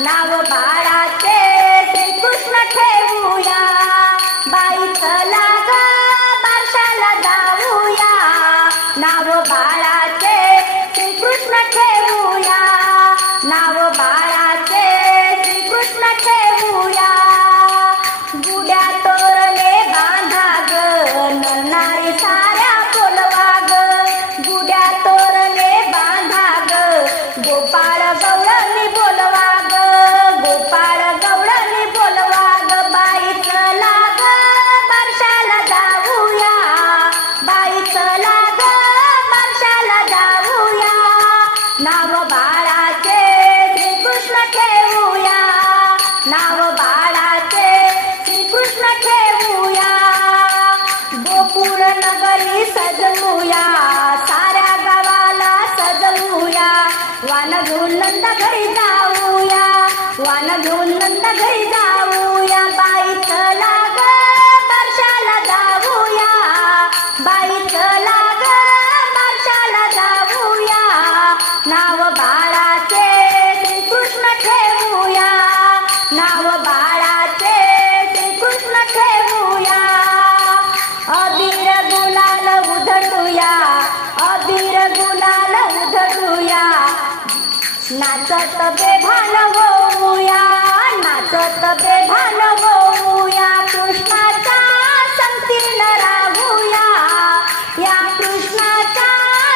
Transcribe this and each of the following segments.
नाव बाळाचे. श्रीकृष्ण ठेवूया. बाई चला बारशाला जाऊया. नाव बाळाचे. श्रीकृष्ण ठेवूया. नाव बाळाचे. श्रीकृष्ण ठेवूया. गुड्या तोरणे बांधा ग. नारे साऱ्या बोलव नाव बाळाचे श्रीकृष्ण ठेवूया. नाव बाळाचे श्रीकृष्ण ठेवूया. गोकुळ नगरी सजवूया. साऱ्या गावाला सजवूया. वान घेऊन नंदा नाचत बेभान होऊया नाचत बेभान होऊया कृष्णाचा संतीन राहूया. या कृष्णाचा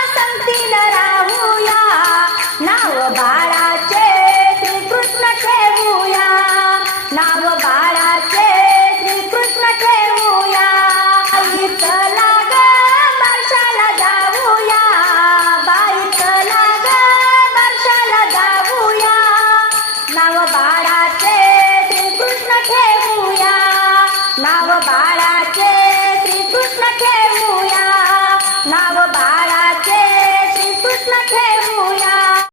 संतीन राहूया. नाव बा नाव बाळाचे श्रीकृष्ण ठेवूया नाव बाळाचे श्रीकृष्ण ठेवूया